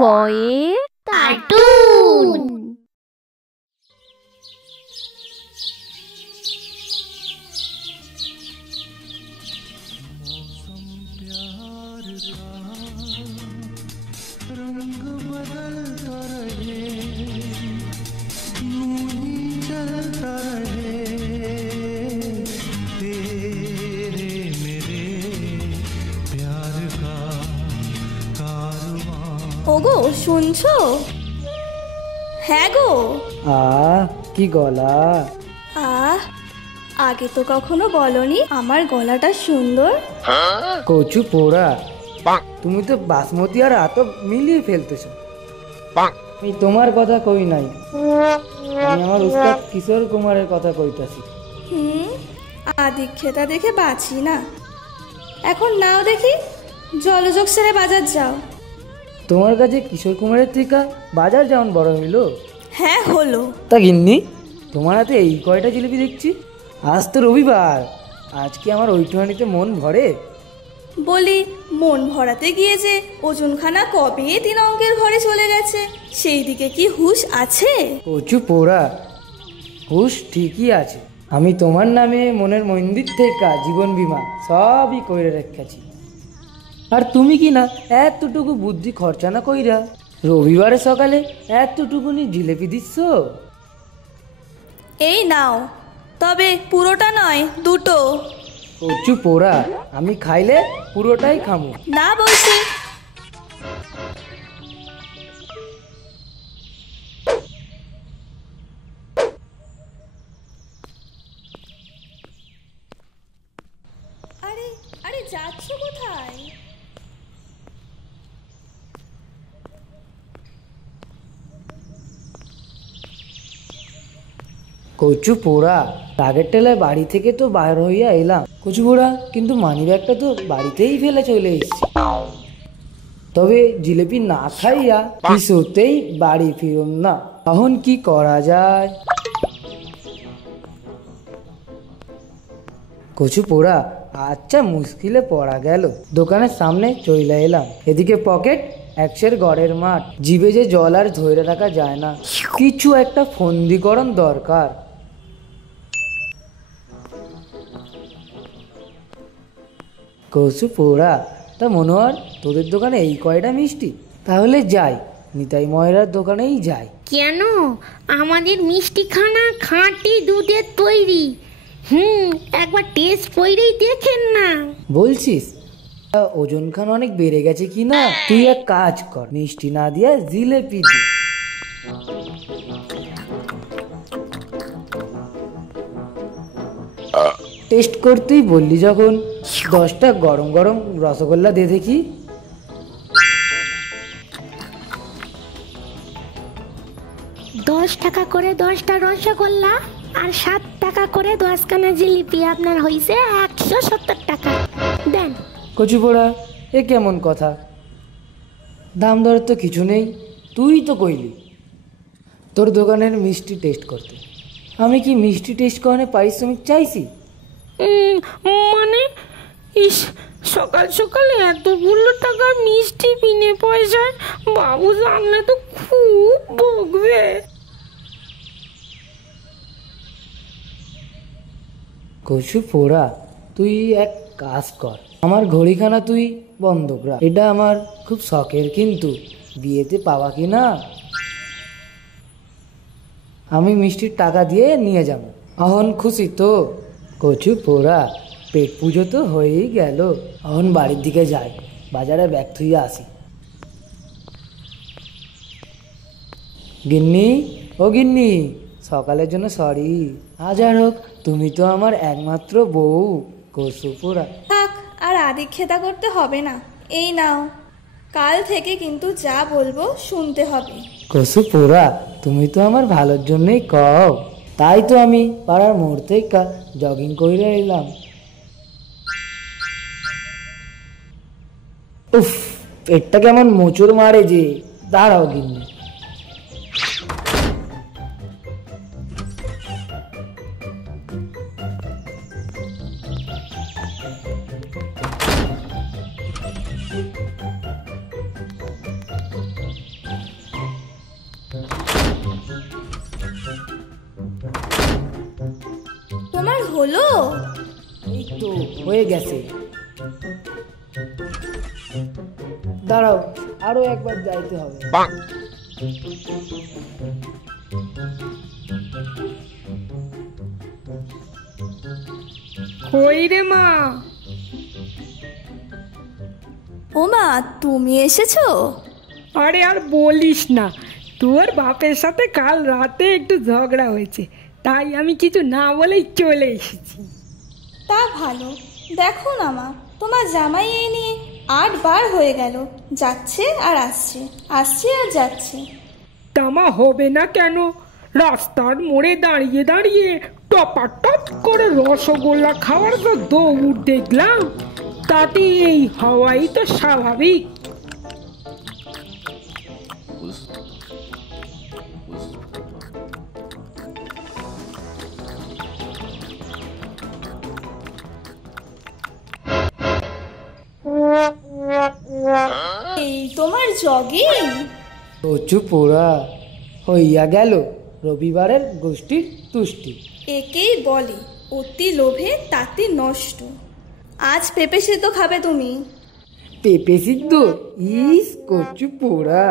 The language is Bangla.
কয়ের কার্টুন। ওগো শুনছো? হ্যাঁ গো। কি গলা! আগে তো কখনো বলনি আমার গলাটা সুন্দর। কচু পোড়া, তুমি তো বাসমতি আর আতো মিলিয়ে ফেলতেছো। আমি তোমার কথা কই নাই, আমি আমার উস্তাদ কিশোর কুমারের কথা কইতাছি। আদিক্ষেতা দেখে বাঁচি না। এখন নাও দেখি, জলযোগ সেরে বাজার যাও। তোমার কাছে কিশোর কুমারের থেকে বাজার যেমন বড় হইল। হ্যাঁ হলো। তা গিন্নি, তোমার হাতে এই কয়টা জিলিপি দেখছি? আজ তো রবিবার, আজকে আমার ওইটুখানিতে মন ভরে। বলি, মন ভরাতে গিয়ে যে ওজনখানা কবে 3 অঙ্কের ঘরে চলে গেছে, সেই দিকে কি হুঁশ আছে? কচু পোড়া, হুঁশ ঠিকই আছে। আমি তোমার নামে মনের মন্দির থেকে জীবন বীমা সবই কইরে রেখেছি। আর তুমি কি না এতটুকু বুদ্ধি খরচা না কইরা রবিবারে সকালে এতটুকুনি জিলেপি দিচ্ছ। এই নাও, তবে পুরোটা নয়, দুটো। কচু পোড়া, আমি খাইলে পুরোটাই খামু। না বলছি। আরে আরে, যাচ্ছ কোথায়? কচু পোড়া, রাগের টেলায় বাড়ি থেকে তো বাইর হইয়া এলাম কচু পোড়া, কিন্তু মানি ব্যাগটা তো বাড়িতেই ফেলে চলে এসেছি। তবে জিলেপি না খাইয়া কিছুতেই বাড়ি ফিরুম না। এখন কি করা যায়? কচু পোড়া, আচ্ছা মুশকিলে পড়া গেল। দোকানের সামনে চইলা এলাম, এদিকে পকেট, একশের গড়ের মাঠ, জিভে যে জল আর ধরে রাখা যায় না। কিছু একটা ফন্দিকরণ দরকার। কচু পোড়া, তা মনোহর, তোদের দোকানে এই কয়টা মিষ্টি? তাহলে যাই, নিতাই ময়রার দোকানেই যাই। কেন? আমাদের মিষ্টিখানা খাঁটি দুধের তৈরি। একবার টেস্ট কইরেই দেখেন না। বলছিস? ওজনখান অনেক বেড়ে গেছে কি না? তুই এক কাজ কর, মিষ্টি না দিয়া জিলেপি দে। টেস্ট করতেই বললি যখন, 10টা গরম গরম রসগোল্লা দে দেখি। $10 করে 10টা রসগোল্লা আর 7 টাকা করে 10খানা জিলিপি, আপনার হইছে 170 টাকা। দেন। কচু পোড়া, এ কেমন কথা? দাম দরের তো কিছু নেই, তুই তো কইলি তোর দোকানের মিষ্টি টেস্ট করতে। আমি কি মিষ্টি টেস্ট করানোর পারিশ্রমিক চাইছি? মানে ইস, সকাল সকাল এতগুলো টাকার মিষ্টি বিনে পয়সায় বাবু জানলে তো খুব বকবে। কচু পোড়া, তুই এক কাজ কর, আমার ঘড়িখানা তুই বন্ধক রাখ। এটা আমার খুব শখের, কিন্তু বিয়েতে পাওয়া কি না। আমি মিষ্টির টাকা দিয়ে নিয়ে যাব। এখন খুশি তো? কচু পোড়া, পেট পুজো তো হয়েই গেল, এখন বাড়ির দিকে যাই, বাজারে ব্যাগ থুইয়া আসি। গিন্নি, ও গিন্নি, সকালের জন্য সরি। আজ আর হোক, তুমি তো আমার একমাত্র বউ। কচু পোড়া, থাক, আর আদিক্ষেতা করতে হবে না। এই নাও, কাল থেকে কিন্তু যা বলবো শুনতে হবে। কচু পোড়া, তুমি তো আমার ভালোর জন্যই কও, তাই তো আমি পাড়ার মোড় থেকে জগিং করে এলাম। উফ, পেটটা কেমন মোচড় মারে যে। দাঁড়াও গিন্নি। হলো? এই তো হয়ে গেছে। দাঁড়াও, আরো একবার যাইতে হবে। কই রে মা? ও মা, তুমি এসেছো? আরে আর বলিস না, তোর বাপের সাথে কাল রাতে একটু ঝগড়া হয়েছে, তাই আমি কিছু না বলেই চলে এসেছি। তা ভালো। দেখো না মা, তোমার জামাই এই নিয়ে 8 বার হয়ে গেল, যাচ্ছে আর আসছে, আসছে আর যাচ্ছে। তামা হবে না কেন? রাস্তার মোড়ে দাঁড়িয়ে দাঁড়িয়ে টপাটপ করে রসগোল্লা খাওয়ার তো দৌড় দেখলাম, তাতে এই হওয়াই তো স্বাভাবিক। এই তোমার জগিং? কচু পোড়া, হইয়া গেল রবিবারের গোষ্ঠীর তুষ্টি। একেই বলে অতি লোভে তাতি নষ্ট। আজ পেঁপে সিদ্ধ খাবে তুমি? পেঁপে সিদ্ধ? ইস কচু পোড়া,